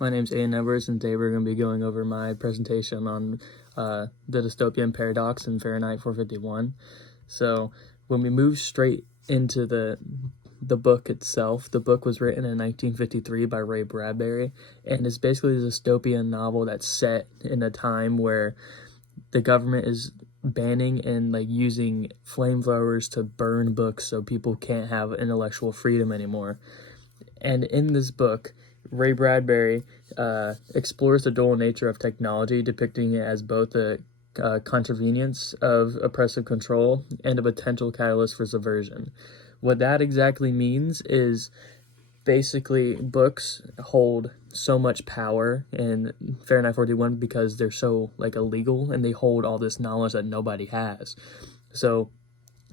My name's Aiden Edwards, and today we're going to be going over my presentation on the dystopian paradox in Fahrenheit 451. So when we move straight into the book itself, the book was written in 1953 by Ray Bradbury, and it's basically a dystopian novel that's set in a time where the government is banning and using flamethrowers to burn books so people can't have intellectual freedom anymore. And in this book, Ray Bradbury explores the dual nature of technology, depicting it as both a contravenience of oppressive control and a potential catalyst for subversion. What that exactly means is basically books hold so much power in Fahrenheit 41 because they're so illegal, and they hold all this knowledge that nobody has. So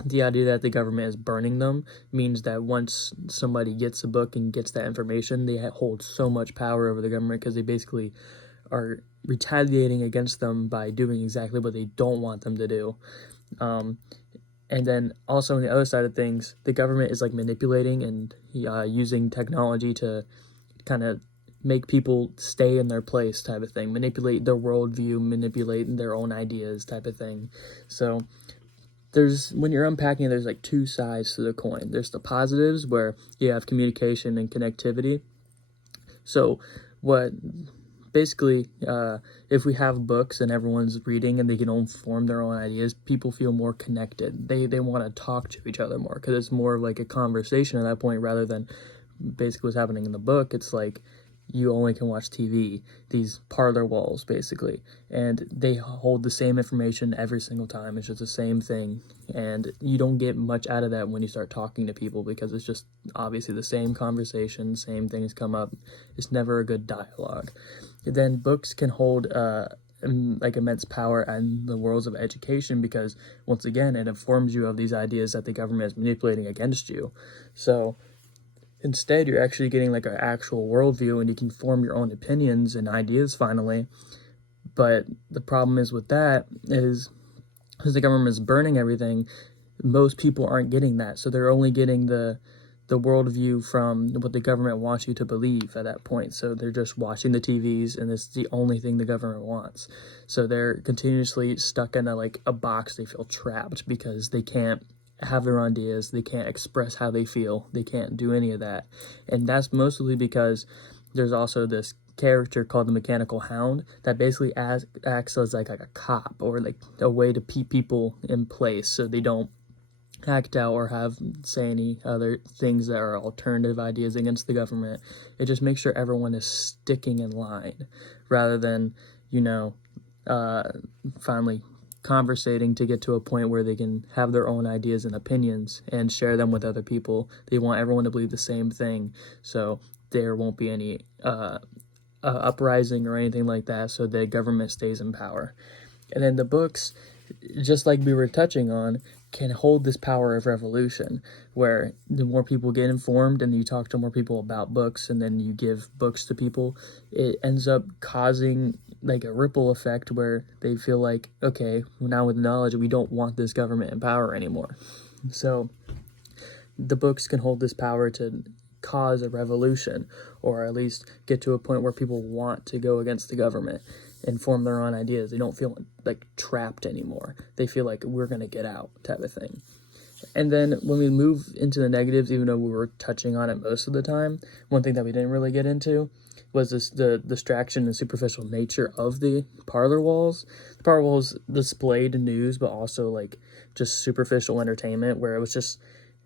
the idea that the government is burning them means that once somebody gets a book and gets that information, they hold so much power over the government because they basically are retaliating against them by doing exactly what they don't want them to do. And then also on the other side of things, the government is manipulating and using technology to kind of make people stay in their place type of thing, manipulate their worldview, manipulate their own ideas type of thing. So when you're unpacking, there's two sides to the coin. There's the positives where you have communication and connectivity. So if we have books and everyone's reading and they can form their own ideas, people feel more connected. They want to talk to each other more because it's more of a conversation at that point rather than basically what's happening in the book. It's you only can watch TV, these parlor walls basically, and they hold the same information every single time. It's just the same thing, and you don't get much out of that when you start talking to people because it's just obviously the same conversation, same things come up. It's never a good dialogue. Then books can hold immense power in the worlds of education because once again it informs you of these ideas that the government is manipulating against you. So instead, you're actually getting an actual worldview, and you can form your own opinions and ideas finally. But the problem is with that is because the government is burning everything, most people aren't getting that. So they're only getting the worldview from what the government wants you to believe at that point. So they're just watching the TVs, and it's the only thing the government wants. So they're continuously stuck in a box. They feel trapped because they can't have their own ideas, they can't express how they feel, they can't do any of that. And that's mostly because there's also this character called the Mechanical Hound that basically acts as a cop or a way to keep people in place so they don't act out or say any other things that are alternative ideas against the government. It just makes sure everyone is sticking in line rather than finally conversating to get to a point where they can have their own ideas and opinions and share them with other people. They want everyone to believe the same thing, so there won't be any uprising or anything like that, so the government stays in power. And then the books, just like we were touching on, can hold this power of revolution, where the more people get informed and you talk to more people about books and then you give books to people, it ends up causing a ripple effect where they feel okay, now with knowledge, we don't want this government in power anymore. So the books can hold this power to cause a revolution, or at least get to a point where people want to go against the government and form their own ideas. They don't feel trapped anymore. They feel we're going to get out type of thing. And then when we move into the negatives, even though we were touching on it most of the time, one thing that we didn't really get into was the distraction and superficial nature of the parlor walls. The parlor walls displayed news, but also just superficial entertainment, where it was just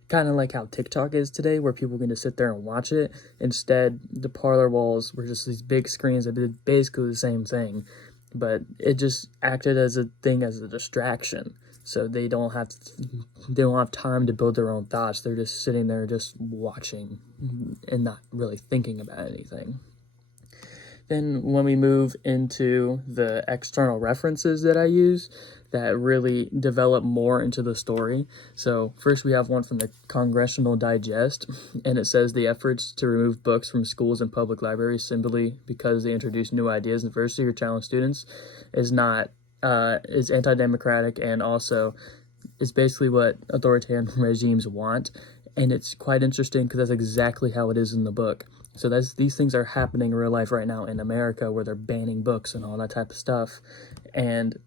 kind of how TikTok is today, where people can just sit there and watch it. Instead, the parlor walls were just these big screens that did basically the same thing, but it just acted as a distraction. So they don't have time to build their own thoughts. They're just sitting there just watching and not really thinking about anything. Then when we move into the external references that I use that really develop more into the story. So first we have one from the Congressional Digest, and it says the efforts to remove books from schools and public libraries simply because they introduce new ideas in diversity or challenge students is anti-democratic, and also is basically what authoritarian regimes want. And it's quite interesting because that's exactly how it is in the book. So these things are happening in real life right now in America, where they're banning books and all that type of stuff. And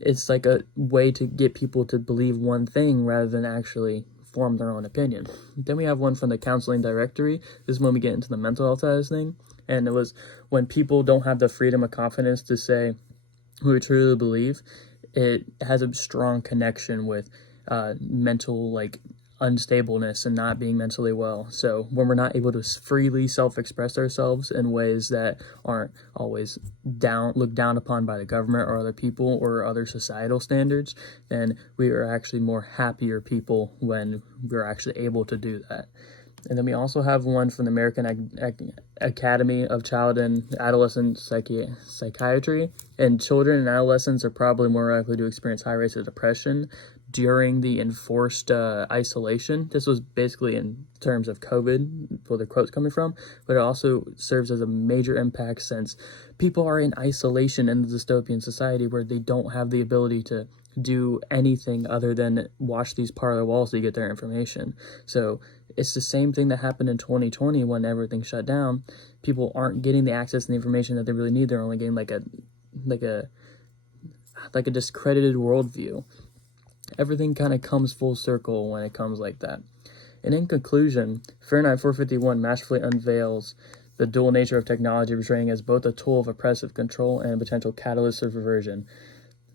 it's like a way to get people to believe one thing rather than actually form their own opinion. Then we have one from the Counseling Directory. This is when we get into the mental health side of this thing. And it was when people don't have the freedom of confidence to say who we truly believe, it has a strong connection with mental unstableness and not being mentally well. So when we're not able to freely self-express ourselves in ways that aren't always looked down upon by the government or other people or other societal standards, then we are actually more happier people when we're actually able to do that. And then we also have one from the American Academy of Child and Adolescent Psychiatry. And children and adolescents are probably more likely to experience high rates of depression during the enforced isolation. This was basically in terms of COVID, where the quote's coming from, but it also serves as a major impact since people are in isolation in the dystopian society where they don't have the ability to do anything other than watch these parlor walls to get their information. So it's the same thing that happened in 2020 when everything shut down. People aren't getting the access and the information that they really need. They're only getting like a discredited worldview. Everything kind of comes full circle when it comes like that. And in conclusion, Fahrenheit 451 masterfully unveils the dual nature of technology, portraying as both a tool of oppressive control and a potential catalyst of reversion.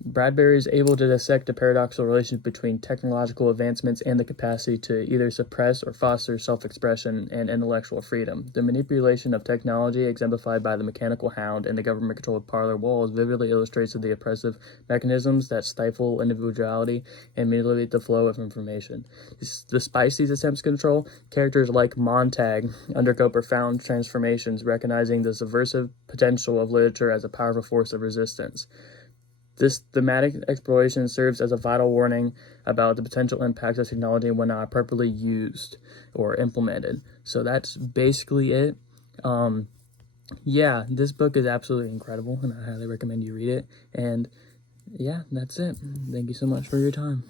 Bradbury is able to dissect the paradoxical relationship between technological advancements and the capacity to either suppress or foster self-expression and intellectual freedom. The manipulation of technology, exemplified by the mechanical hound and the government-controlled parlor walls, vividly illustrates the oppressive mechanisms that stifle individuality and manipulate the flow of information. Despite these attempts to control, characters like Montag undergo profound transformations, recognizing the subversive potential of literature as a powerful force of resistance. This thematic exploration serves as a vital warning about the potential impacts of technology when not properly used or implemented. So that's basically it. Yeah, this book is absolutely incredible, and I highly recommend you read it. And yeah, that's it. Thank you so much for your time.